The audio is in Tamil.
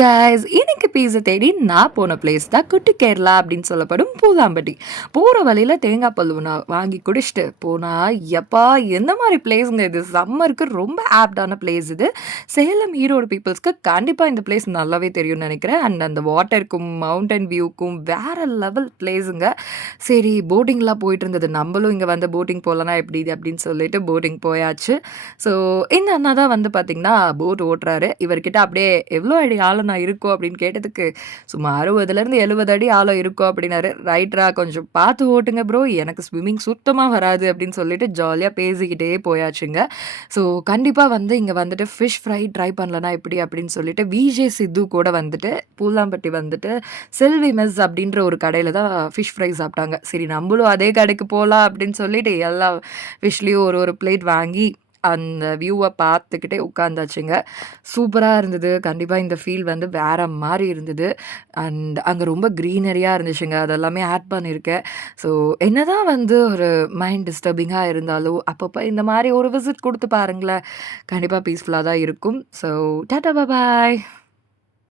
கைஸ், இன்னைக்கு பீஸை தேடி நான் போன பிளேஸ் தான் குட்டி கேரளா அப்படின்னு சொல்லப்படும் பூலாம்பட்டி. போகிற வழியில் தேங்காய் பல்லு நான் வாங்கி குடிச்சிட்டு போனால் எப்பா எந்த மாதிரி பிளேஸுங்க இது. சம்மருக்கு ரொம்ப ஆப்டான பிளேஸ் இது. சேலம் ஈரோடு பீப்புள்ஸ்க்கு கண்டிப்பாக இந்த பிளேஸ் நல்லாவே தெரியும்னு நினைக்கிறேன். அண்ட் அந்த வாட்டருக்கும் மவுண்டன் வியூக்கும் வேற லெவல் பிளேஸுங்க. சரி, போட்டிங்லாம் போயிட்டு இருந்தது. நம்மளும் இங்கே வந்து போட்டிங் போகலன்னா எப்படி அப்படின்னு சொல்லிட்டு போட்டிங் போயாச்சு. ஸோ இந்த அண்ணா தான் வந்து பார்த்தீங்கன்னா போட் ஓட்டுறாரு. இவர்கிட்ட அப்படியே எவ்வளோ அடி ஆழம் நான் இருக்கும் அப்படின்னு கேட்டதுக்கு சும்மா 60லேருந்து 70 அடி ஆழம் இருக்கும் அப்படின்னாரு. ரைட்ரா, கொஞ்சம் பார்த்து ஓட்டுங்க ப்ரோ, எனக்கு ஸ்விம்மிங் சுத்தமாக வராது அப்படின்னு சொல்லிட்டு ஜாலியாக பேசிக்கிட்டே போயாச்சுங்க. ஸோ கண்டிப்பாக வந்து இங்கே வந்துட்டு ஃபிஷ் ஃப்ரை ட்ரை பண்ணலன்னா எப்படி அப்படின்னு சொல்லிட்டு விஜே சித்து கூட வந்துட்டு பூலாம்பட்டி வந்துட்டு செல்வி மெஸ் அப்படின்ற ஒரு கடையில் தான் ஃபிஷ் ஃப்ரை சாப்பிட்டாங்க. சரி, நம்மளும் அதே கடைக்கு போகலாம் அப்படின்னு சொல்லிட்டு எல்லா ஃபிஷ்லேயும் ஒரு ஒரு பிளேட் வாங்கி அந்த வியூவை பார்த்துக்கிட்டே உட்காந்தாச்சுங்க. சூப்பராக இருந்தது. கண்டிப்பாக இந்த ஃபீல் வந்து வேற மாதிரி இருந்தது. அண்ட் அங்கே ரொம்ப க்ரீனரியாக இருந்துச்சுங்க. அதெல்லாமே ஆட் பண்ணியிருக்கேன். ஸோ என்னதான் வந்து ஒரு மைண்ட் டிஸ்டர்பிங்காக இருந்தாலும் அப்பப்போ இந்த மாதிரி ஒரு விசிட் கொடுத்து பாருங்களேன். கண்டிப்பாக பீஸ்ஃபுல்லாக தான் இருக்கும். ஸோ டாடா பாய்.